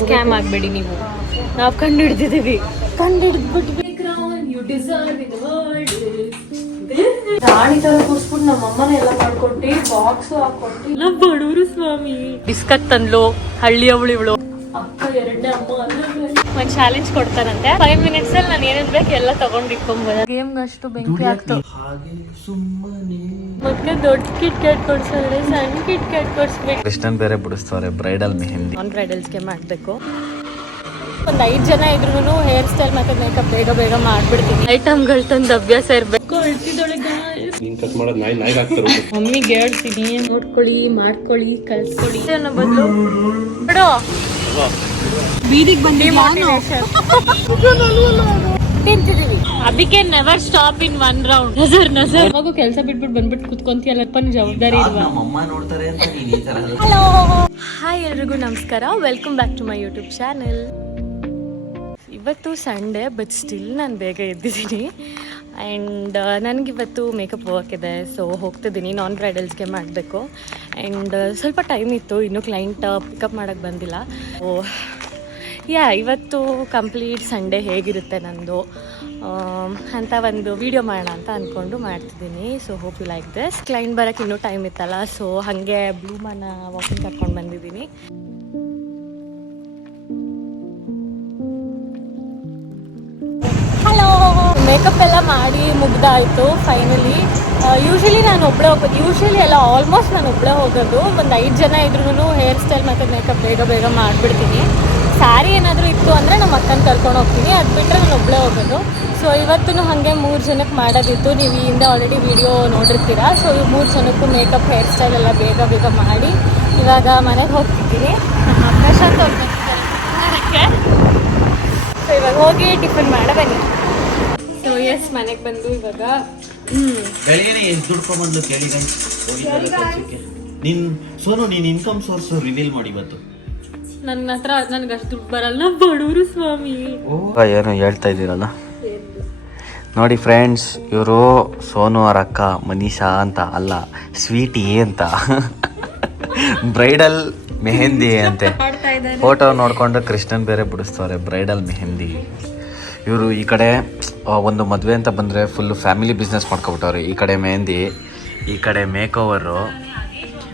Scam ಆಗಬೇಡಿ ನೀವು. ನಾವು ಕಂಡು ಹಿಡ್ದಿದ್ದೀವಿ, ಕಂಡು ಹಿಡಿದ್ಬಿಟ್ವಿ. ರಾಣಿ ತರ ಕೂರ್ಸ್ಬಿಟ್ಟು ನಮ್ಮ ಅಮ್ಮನ ಎಲ್ಲ ಮಾಡ್ಕೊಟ್ಟು ಬಾಕ್ಸ್ ಹಾಕೊಟ್ಟು ನಮ್ಮ ಬಡವರು ಸ್ವಾಮಿ. ಬಿಸ್ಕತ್ ತಂದ್ಲು ಹಳ್ಳಿ ಅವಳು ಇವಳು ಅಕ್ಕ, ಎರಡನೇ ಅಮ್ಮ. ಒಂದ್ ಚಾಲೆಂಜ್ ಕೊಡ್ತಾರಂತೆ, 5 minutes ಅಲ್ಲಿ ನಾನು ಏನೇನ್ ಬೇಕು ಎಲ್ಲ ತಗೊಂಡು ಇಟ್ಕೊಂಬೋದು. ಗೇಮ್ಗೆ ಅಷ್ಟು ಬೆಂಕಿ ಆಗ್ತದೆ. ಮತ್ತೆ ದೊಡ್ಡ ಕಿಟ್ ಕ್ಯಾಟ್ ಕೊಡ್ಸೋದ್ರೆ ಸಣ್ಣ ಕಿಟ್ ಕ್ಯಾಟ್ ಕೊಡ್ಸ್ಬೇಕು. ಕೃಷ್ಣನ್ ಬೇರೆ ಬಿಡಿಸ್ತಾರೆ ಬ್ರೈಡಲ್ ಮೆಹಂದಿ. ನಾನ್ ಬ್ರೈಡಲ್ಸ್ಗೆ ಮಾಡ್ಬೇಕು. ಒಂದ್ 5 ಜನ ಇದ್ರು ಹೇರ್ ಸ್ಟೈಲ್ ಮತ್ತೆ ಮೇಕಪ್ ಬೇಗ ಬೇಗ ಮಾಡ್ಬಿಡ್ತೀನಿ. ಐಟಮ್ಗಳು ತಂದು ಅಭ್ಯಾಸ ಇರ್ಬೇಕು. ಮಮ್ಮಿಗೆ ಹೇಳ್ತೀನಿ, ನೋಡ್ಕೊಳ್ಳಿ, ಮಾಡ್ಕೊಳ್ಳಿ, ಕಲ್ಸ್ಕೊಳ್ಳಿ ಅನ್ನೋ ಬದಲು ಬಿಡೋ ಬೀದಿಗೆ ಬಂದಿ ತಿಂತಿದೀವಿ. ಅದಕ್ಕೆ ನೆವರ್ ಸ್ಟಾಪ್ ಇನ್ 1 round. ನಜರ್ ಮಗು ಕೆಲಸ ಬಿಟ್ಬಿಟ್ಟು ಬಂದ್ಬಿಟ್ಟು ಕುತ್ಕೊಂತೀಯಲ್ಲ, ಅಪ್ಪನ ಜವಾಬ್ದಾರಿ ಇಲ್ವಾ? ಹಲೋ, ಹಾಯ್ ಎಲ್ರಿಗೂ ನಮಸ್ಕಾರ. Welcome back to my YouTube channel. ಇವತ್ತು ಸಂಡೇ, ಬಟ್ ಸ್ಟಿಲ್ ನಾನು ಬೇಗ ಎದ್ದಿದ್ದೀನಿ. ಆ್ಯಂಡ್ ನನಗಿವತ್ತು ಮೇಕಪ್ ವರ್ಕ್ ಇದೆ, ಸೊ ಹೋಗ್ತಿದ್ದೀನಿ. ನಾನ್ ಬ್ರೈಡಲ್ಸ್ಗೆ ಮಾಡಬೇಕು. ಆ್ಯಂಡ್ ಸ್ವಲ್ಪ ಟೈಮ್ ಇತ್ತು, ಇನ್ನೂ ಕ್ಲೈಂಟ್ ಪಿಕಪ್ ಮಾಡೋಕ್ಕೆ ಬಂದಿಲ್ಲ. ಓ ಇವತ್ತು ಕಂಪ್ಲೀಟ್ ಸಂಡೇ ಹೇಗಿರುತ್ತೆ ನಂದು ಅಂತ ಒಂದು ವಿಡಿಯೋ ಮಾಡೋಣ ಅಂತ ಅಂದ್ಕೊಂಡು ಮಾಡ್ತಿದ್ದೀನಿ. So hope you like this. Client ಬರೋಕ್ಕೆ ಇನ್ನೂ ಟೈಮ್ ಇತ್ತಲ್ಲ, ಸೊ ಹಾಗೆ ಬ್ಲೂಮನ ವಾಕಿಂಗ್ ಕರ್ಕೊಂಡು ಬಂದಿದ್ದೀನಿ. ಹಲೋ, ಮೇಕಪ್ ಎಲ್ಲ ಮಾಡಿ ಮುಗ್ದಾಯಿತು ಫೈನಲಿ. ಯೂಶ್ವಲಿ ನಾನು ಒಬ್ಬಳೇ ಹೋಗೋದು, ಯೂಶ್ವಲಿ ಎಲ್ಲ ಆಲ್ಮೋಸ್ಟ್ ನಾನು ಒಬ್ಬಳೇ ಹೋಗೋದು. ಒಂದು 5 ಜನ ಇದ್ರೂ ಹೇರ್ ಸ್ಟೈಲ್ ಮತ್ತು ಮೇಕಪ್ ಬೇಗ ಬೇಗ ಮಾಡಿಬಿಡ್ತೀನಿ. ಸ್ಯಾರಿ ಏನಾದರೂ ಇತ್ತು ಅಂದರೆ ನಮ್ಮ ಅಕ್ಕನ ಕರ್ಕೊಂಡು ಹೋಗ್ತೀನಿ, ಅದು ಬಿಟ್ಟರೆ ನಾನು ಒಬ್ಬಳೇ ಹೋಗೋದು. ಸೊ ಇವತ್ತು ಹಾಗೆ 3 ಜನಕ್ಕೆ ಮಾಡೋದಿತ್ತು. ನೀವು ಈ ಹಿಂದೆ ಆಲ್ರೆಡಿ ವಿಡಿಯೋ ನೋಡಿರ್ತೀರ. ಸೊ 3 ಜನಕ್ಕೂ ಮೇಕಪ್ ಹೇರ್ ಸ್ಟೈಲ್ ಎಲ್ಲ ಬೇಗ ಬೇಗ ಮಾಡಿ ಇವಾಗ ಮನೆಗೆ ಹೋಗ್ತಿದ್ದೀನಿ. ಪ್ರಶಾಂತ್ ಅದಕ್ಕೆ ಸೊ ಇವಾಗ ಹೋಗಿ ಟಿಫನ್ ಮಾಡ ಬನ್ನಿ. ಸೊ ಎಸ್, ಮನೆಗೆ ಬಂದು ಇವಾಗ ಬೆಳಗ್ಗೆನೆ ದುಡ್ಕೊಂಡ್ಬಂದು ಕೇಳಿ ನೀನ್ ಇನ್ಕಮ್ ಸೋರ್ಸ್ ರಿವೀಲ್ ಮಾಡಿ ಇವತ್ತು. ನನ್ನ ಹತ್ರ ನನಗೆ ಅಷ್ಟು ದುಡ್ಡು ಬರಲ್ಲ, ಬಡವರು ಸ್ವಾಮಿ. ಏನು ಹೇಳ್ತಾ ಇದ್ದೀರಲ್ಲ ನೋಡಿ ಫ್ರೆಂಡ್ಸ್, ಇವರು ಸೋನು ಅವ್ರ ಅಕ್ಕ ಮನೀಷಾ ಅಂತ ಅಲ್ಲ, ಸ್ವೀಟಿ ಅಂತ. ಬ್ರೈಡಲ್ ಮೆಹಂದಿ ಅಂತೆ. ಫೋಟೋ ನೋಡ್ಕೊಂಡು ಕೃಷ್ಣನ್ ಬೇರೆ ಬಿಡಿಸ್ತಾರೆ ಬ್ರೈಡಲ್ ಮೆಹಂದಿ. ಇವರು ಈ ಕಡೆ ಒಂದು ಮದುವೆ ಅಂತ ಬಂದರೆ ಫುಲ್ಲು ಫ್ಯಾಮಿಲಿ ಬಿಸ್ನೆಸ್ ಮಾಡ್ಕೊಬಿಟ್ಟವ್ರೆ. ಈ ಕಡೆ ಮೆಹಂದಿ, ಈ ಕಡೆ ಮೇಕ್ ಓವರು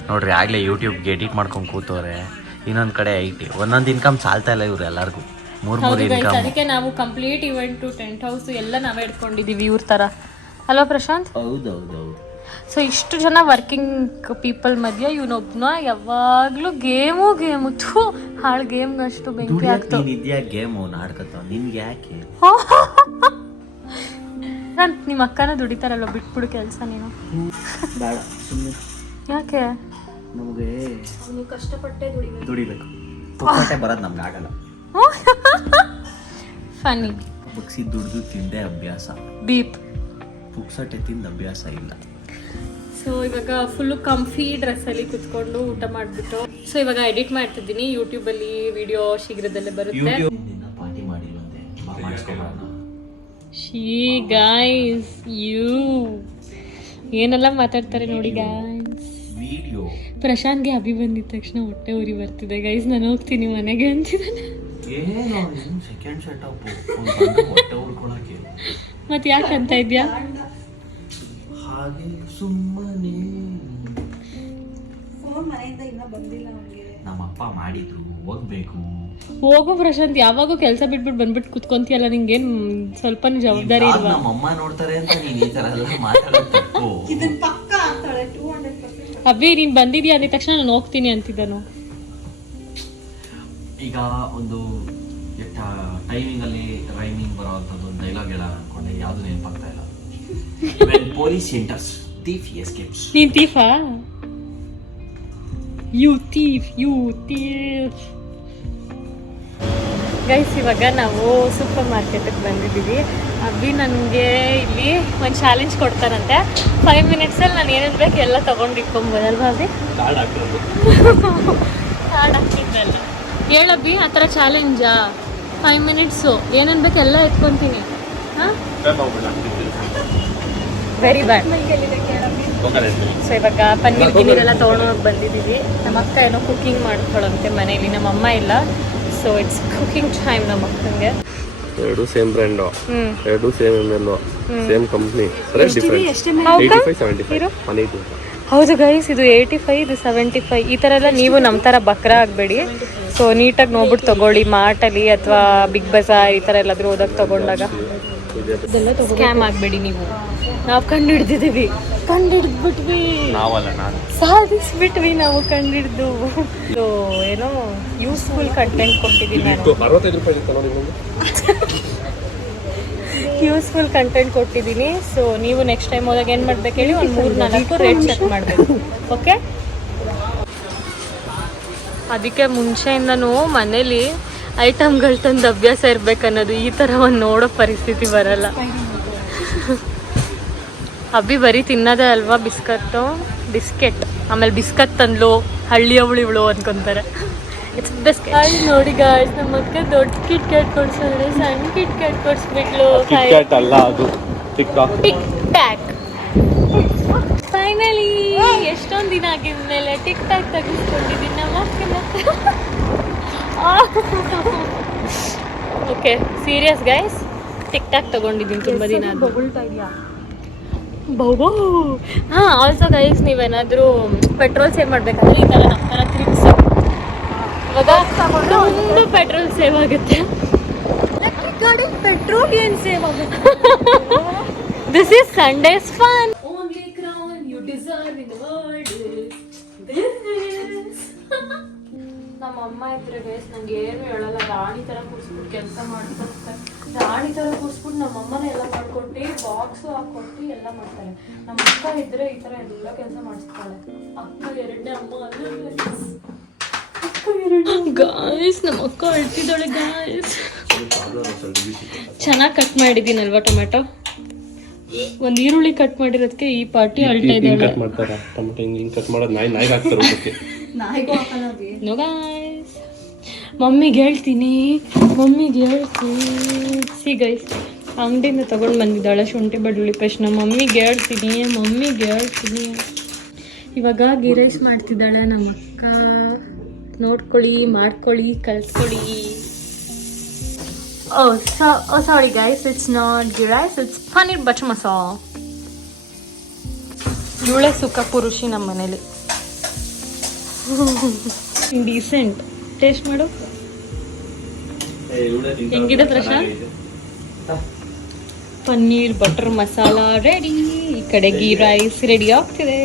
ನೋಡ್ರಿ. ಆಗಲೇ ಯೂಟ್ಯೂಬ್ಗೆ ಎಡಿಟ್ ಮಾಡ್ಕೊಂಡು ಕೂತವ್ರೆ. ಇನ್ನೊಂದು ಕಡೆ ಐಟಿ. ಒಂದೊಂದು ಇನ್ಕಮ್ ಸಾಲ್ತಾ ಇಲ್ಲ ಇವ್ರು ಎಲ್ಲರಿಗೂ. 3 ಇನ್ಕಮ್. ಅದಕ್ಕೆ ನಾವು ಕಂಪ್ಲೀಟ್ ಇವೆಂಟು, ಟೆಂಟ್ ಹೌಸ್ ಎಲ್ಲ ನಾವೇ ಇಟ್ಕೊಂಡಿದ್ದೀವಿ ಇವ್ರ ಥರ ಅಲ್ವಾ ಪ್ರಶಾಂತ್? ಹೌದೌದೌದು. ಸೊ ಇಷ್ಟು ಜನ ವರ್ಕಿಂಗ್ ಪೀಪಲ್ ಮಧ್ಯೆ ಇವನೊಬ್ಬನ ಯಾವಾಗಲೂ ಗೇಮು ಥೂ ಹಾಳು ಗೇಮ್ಗೆ ಅಷ್ಟು ಬೆಂಕಿ ಆಗ್ತದೆ. ಗೇಮು ನಾಡ್ಕತ್ತ ನಿನ್ಗೆ ಯಾಕೆ? ನಾನು ನಿಮ್ಮ ಅಕ್ಕನ ದುಡಿತಾರಲ್ಲ, ಬಿಟ್ಬಿಡು ಕೆಲಸ ನೀನು. ಬೇಡ ಸುಮ್ಮನೆ. ಯಾಕೆ? ನಮಗೆ ನೀವು ಕಷ್ಟಪಟ್ಟೆ ದುಡಿಬೇಕು. ಪುಕ್ಕಟೆ ಬರೋದು ನಮ್ಗೆ ಆಗಲ್ಲ. ಫನಿ. ಬಗ್ಸಿ ದುಡ್ದು ತಿಂದೆ ಅಭ್ಯಾಸ. ಬೀಪ್. ಪುಕ್ಸಟೆ ತಿಂದ ಅಭ್ಯಾಸ ಇಲ್ಲ. ಸೊ ಇವಾಗ ಫುಲ್ಲು ಕಂಫಿ ಡ್ರೆಸ್ಸಲ್ಲಿ ಕುತ್ಕೊಂಡು ಊಟ ಮಾಡಿಬಿಟ್ಟು ಸೊ ಇವಾಗ ಎಡಿಟ್ ಮಾಡ್ತಿದ್ದೀನಿ. ಯೂಟ್ಯೂಬಲ್ಲಿ ವಿಡಿಯೋ ಶೀಘ್ರದಲ್ಲೇ ಬರುತ್ತೆ. ಪಾರ್ಟಿ ಮಾಡಿಲ್ವಂತೆ. ಶೀ ಗೈಸ್, ಏನೆಲ್ಲ ಮಾತಾಡ್ತಾರೆ ನೋಡಿ ಗೈಸ್. ವಿಡಿಯೋ ಪ್ರಶಾಂತ್ಗೆ ಅಭಿ ಬಂದಿದ ತಕ್ಷಣ ಹೊಟ್ಟೆ ಉರಿ ಬರ್ತಿದೆ ಗೈಸ್. ನಾನು ಹೋಗ್ತೀನಿ ಮನೆಗೆ ಅಂತಿದ್ದಾನೆ. ಮತ್ತೆ ಯಾಕೆ ಅಂತ ಇದ್ಯಾ? ಹಾಗೆ ಸುಮ್ಮನೆ ನಮ್ಮಪ್ಪ ಮಾಡಿದ್ರು, ಹೋಗ್ಬೇಕು. ಹೋಗೋ ಪ್ರಶಾಂತ್, ಯಾವಾಗೂ ಕೆಲಸ ಬಿಟ್ಬಿಟ್ಟು ಬಂದ್ಬಿಟ್ಟು ಕುತ್ಕೊಂತೀಯಲ್ಲ, ನಿಂಗೇನ್ ಸ್ವಲ್ಪ ಜವಾಬ್ದಾರಿ ಇಲ್ವಾ? ನಮ್ಮಮ್ಮ ನೋಡ್ತಾರೆ ಅಂತ ನೀನ್ ಈ ತರ ಎಲ್ಲ ಮಾತಾಡೋದು. ಅಭಿ ನೀನ್ ಬಂದಿದ್ಯಾ ಅಂದಿದ ತಕ್ಷಣ ನಾನು ಹೋಗ್ತೀನಿ ಅಂತಿದ್ದನು. ಈಗ ಒಂದು ಟೈಮಿಂಗ್ ಅಲ್ಲಿ ರೈಮಿಂಗ್ ಬರೋವಂಥದ್ದು ಒಂದು ಡೈಲಾಗ್ ಹೇಳ ಅನ್ಕೊಂಡೆ, ಯಾವ್ದು ನೆನಪಾಗ್ತಾ ಇಲ್ಲ. Police enters, thief escapes. ನೀನ್ ಥೀಫಾ? You thief. ಗೈಸ್, ಇವಾಗ ನಾವು ಸೂಪರ್ ಮಾರ್ಕೆಟಿಗೆ ಬಂದಿದ್ದೀವಿ. ಅಭಿ ನನಗೆ ಇಲ್ಲಿ ಒಂದು ಚಾಲೆಂಜ್ ಕೊಡ್ತಾರಂತೆ. 5 minutesಲ್ಲಿ ನಾನು ಏನೇನು ಬೇಕು ಎಲ್ಲ ತೊಗೊಂಡು ಇಟ್ಕೊಂಬೋದಲ್ವಾ ಅಭಿ? ಕಾರ್ಡ್ ಹಾಕಿದ್ದಲ್ಲ ಹೇಳಬ್ಬಿ, ಆ ಥರ ಚಾಲೆಂಜಾ? 5 minutes ಏನೇನು ಬೇಕು ಎಲ್ಲ ಎತ್ಕೊತೀನಿ. ಹಾಂ, ವೆರಿ ಬ್ಯಾಡ್. ಸೊ ಇವಾಗ ಪನ್ನೀರ್ ಗಿನ್ನೀರೆಲ್ಲ ತೊಗೊಂಡೋಗಿ ಬಂದಿದ್ದೀವಿ. ನಮ್ಮ ಅಕ್ಕ ಏನೋ ಕುಕ್ಕಿಂಗ್ ಮಾಡ್ಕೊಳ್ಳೋಂತೆ ಮನೇಲಿ, ನಮ್ಮ ಅಮ್ಮ ಇಲ್ಲ. ಸೊ ಇಟ್ಸ್ ಕುಕಿಂಗ್ ಟೈಮ್ ನಮ್ಮ ಅಕ್ಕಂಗೆ. ಎರಡು ಸೇಮ್ ಬ್ರ್ಯಾಂಡು, ಎರಡು same ML, same company, difference. ಹೌದು ಗೈಸ್, ಇದು 85, ಇದು 75. ಈ ಥರ ಎಲ್ಲ ನೀವು ನಮ್ಮ ಥರ ಬಕ್ರ ಆಗಬೇಡಿ. ಸೊ ನೀಟಾಗಿ ನೋಡ್ಬಿಟ್ಟು ತೊಗೊಳ್ಳಿ, ಮಾರ್ಟಲ್ಲಿ ಅಥವಾ ಬಿಗ್ ಬಜಾರ್ ಈ ಥರ ಎಲ್ಲಾದರೂ ಹೋದಾಗ ತೊಗೊಂಡಾಗ. ಸ್ಕ್ಯಾಮ್ ಆಗಬೇಡಿ ನೀವು. ನಾವು ಕಂಡುಹಿಡ್ದಿದ್ದೀವಿ, ಕಂಡುಹಿಡ್ದ್ಬಿಟ್ವಿ, ಸಾಧಿಸ್ಬಿಟ್ವಿ ನಾವು ಕಂಡುಹಿಡ್ದು. ಇದು ಏನೋ ಯೂಸ್ಫುಲ್ ಕಂಟೆಂಟ್ ಕೊಟ್ಟಿದ್ದೀನಿ ನಾನು. 65 ರೂಪಾಯಿ ಇತ್ತು ನೋಡಿ. ಯೂಸ್ಫುಲ್ ಕಂಟೆಂಟ್ ಕೊಟ್ಟಿದ್ದೀನಿ. ಸೊ ನೀವು ನೆಕ್ಸ್ಟ್ ಟೈಮ್ ಹೋದಾಗ ಏನು ಮಾಡ್ಬೇಕು ಹೇಳಿ, ಒಂದು 3-4 ರೇಟ್ ಚೆಕ್ ಮಾಡಬೇಕು. ಓಕೆ, ಅದಕ್ಕೆ ಮುಂಚೆಯಿಂದನೂ ಮನೇಲಿ ಐಟಮ್ಗಳು ತಂದು ಅಭ್ಯಾಸ ಇರ್ಬೇಕನ್ನೋದು. ಈ ಥರ ಒಂದು ನೋಡೋ ಪರಿಸ್ಥಿತಿ ಬರಲ್ಲ. ಅಬ್ಬಿ ಬರೀ ತಿನ್ನೋದೇ ಅಲ್ವಾ ಬಿಸ್ಕೆಟ್. ಆಮೇಲೆ ಬಿಸ್ಕತ್ ತಂದ್ಲು, ಹಳ್ಳಿ ಅವಳು ಇವಳು ಅನ್ಕೊಂತಾರೆ. It's biscuit. ಅಲ್ಲಿ ನೋಡಿ ಗಾಯ್ಸ್, ನಮ್ಮ ಅಕ್ಕ ದೊಡ್ಡ ಕಿಟ್ ಕ್ಯಾಟ್ ಕೊಡ್ಸಿದ್ರೆ ಸಣ್ಣ ಕಿಟ್ ಕ್ಯಾಟ್ ಕೊಡಿಸ್ಬಿಟ್ಲು. Tic Tac. ಫೈನಲಿ ಎಷ್ಟೊಂದು ದಿನ ಆಗಿದ್ಮೇಲೆ ಟಿಕ್ ಟ್ಯಾಕ್ ತೆಗಿಸ್ಕೊಂಡಿದ್ದೀನಿ ನಮ್ಮ ಅಕ್ಕನ. Okay, serious guys, Tic Tac ತಗೊಂಡಿದ್ದೀನಿ ತುಂಬ ದಿನ. ಬಹು ಹಾಂ, ಆಲ್ಸೋ ಗೈಸ್, ನೀವೇನಾದರೂ ಪೆಟ್ರೋಲ್ ಸೇವ್ ಮಾಡಬೇಕಾದ್ರೆ ಈ ಥರ ನಮ್ಮ ಥರ ಟ್ರಿಕ್ಸ್ ಇವಾಗ ಒಂದು ಪೆಟ್ರೋಲ್ ಸೇವ್ ಆಗುತ್ತೆ. ಪೆಟ್ರೋಲ್ ಏನು ಸೇವ್ ಆಗುತ್ತೆ. This is Sunday's fun. Only crown you deserve in the world is ನಮ್ಮ ಅಮ್ಮ ಇದ್ರೆ ಗೈಸ್ ನಂಗೆ ಏನು ಹೇಳಲ್ಲ. ರಾಣಿ ಥರ ಕೂರಿಸ್ಬಿಟ್ಟು ಕೆಲಸ ಮಾಡ್ಕೊಡ್ತಾರೆ. ರಾಣಿ ಥರ ಕೂರಿಸ್ಬಿಟ್ಟು ನಮ್ಮ ಅಮ್ಮನ ಎಲ್ಲ ಮಾಡ್ಕೊಟ್ಟು ಬಾಕ್ಸು ಹಾಕ್ಕೊಟ್ಟು ಎಲ್ಲ ಮಾಡ್ತಾರೆ. ನಮ್ಮ ಅಕ್ಕ ಇದ್ರೆ ಈ ಥರ ಎಲ್ಲ ಕೆಲಸ ಮಾಡಿಸ್ತಾಳೆ. ಅಕ್ಕ ಎರಡನೇ ಅಮ್ಮ ಗಾಯ್ಸ್. ನಮ್ಮ ಅಕ್ಕ ಅಳ್ತಿದ್ದಾಳೆ ಗಾಯ್ಸ್. ಚೆನ್ನಾಗಿ ಕಟ್ ಮಾಡಿದ್ದೀನಲ್ವಾ ಟೊಮೆಟೊ. ಒಂದು ಈರುಳ್ಳಿ ಕಟ್ ಮಾಡಿರೋದಕ್ಕೆ ಈ ಪಾರ್ಟಿ ಅಳ್ತಾ ಇದ್ದಾಳೆ. ನೋ ಗಾಯ್ಸ್, ಮಮ್ಮಿಗೆ ಹೇಳ್ತೀನಿ. ಸಿ ಗೈಸ್, ಅಂಗಡಿಯಿಂದ ತಗೊಂಡು ಬಂದಿದ್ದಾಳೆ ಶುಂಠಿ ಬೆಳ್ಳುಳ್ಳಿ ಪೇಸ್ಟ್. ನಮ್ಮ ಮಮ್ಮಿಗೆ ಹೇಳ್ತೀನಿ. ಇವಾಗ ಗೀ ರೈಸ್ ಮಾಡ್ತಿದ್ದಾಳೆ ನಮ್ಮ ಅಕ್ಕ. ನೋಡ್ಕೊಳ್ಳಿ, ಮಾಡ್ಕೊಳ್ಳಿ, ಕಲ್ತ್ಕೊಳ್ಳಿ. Sorry guys, it's not ghee rice, it's paneer butter masala. ಇವಳೆ ಸುಖ ಪುರುಷಿ ನಮ್ಮ ಮನೇಲಿ. ಡೀಸೆಂಟ್. ಟೇಸ್ಟ್ ಮಾಡು, ಹೆಂಗಿದೆ ಪ್ರಶಾಂತ್? Paneer butter masala ready. ಈ ಕಡೆ ಗೀ ರೈಸ್ ರೆಡಿ ಆಗ್ತಿದೆ.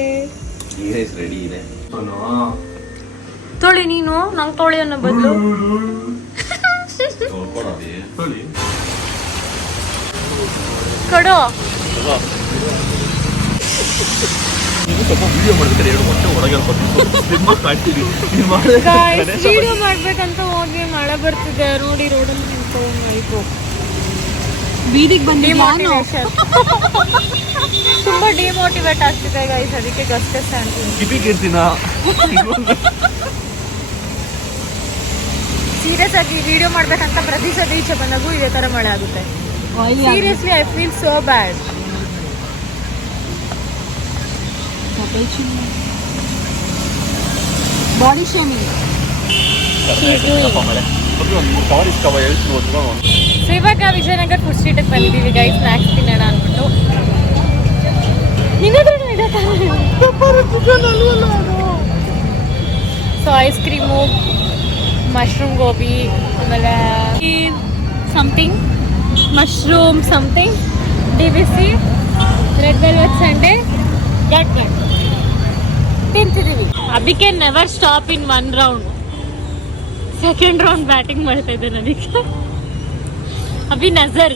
ತೊಳಿ ನೀನು, ನಂಗೆ ತೊಳಿ ಅನ್ನೋ ಬದಲು ಕೊಡು. ವಿಡಿಯೋ ಮಾಡ್ಬೇಕಂತ ಹೋಗಿ ಮಳೆ ಬರ್ತಿದೆ ನೋಡಿ, ರೋಡಲ್ಲಿ ನಿಂತು ಬೀದಿಗೆ ಬಂದು ತುಂಬಾ ಡಿಮೋಟಿವೇಟ್ ಆಗ್ತಿದೆ ಗೈಸ್. ಅದಕ್ಕೆ ಗಷ್ಟೇ ಸೀರಿಯಸ್ ಆಗಿ ವಿಡಿಯೋ ಮಾಡ್ಬೇಕಂತ ಪ್ರತಿ ಸತಿ ಈಚೆ ಬಂದಾಗೂ ಇದೇ ತರ ಮಳೆ ಆಗುತ್ತೆ. Seriously I feel so bad. Body shaming. ಇವಾಗ ವಿಜಯನಗರ ಫುಡ್ ಸ್ಟ್ರೀಟಿಗೆ ಬಂದಿದ್ದೀವಿ ಗೈಸ್, ಸ್ನ್ಯಾಕ್ಸ್ ತಿನ್ನೋಣ ಅಂದ್ಬಿಟ್ಟು. So ice cream, mushroom gobi, ಆಮೇಲೆ something mushroom something, DVC, red velvet sundae ತಿಂತಿದ್ದೀವಿ. ಅಬಿಕೆ never stop in 1 round. Second round batting ಮಾಡ್ತಾ ಇದ್ದೆ. ನನಗೆ ಅಭಿ ನಜರ್.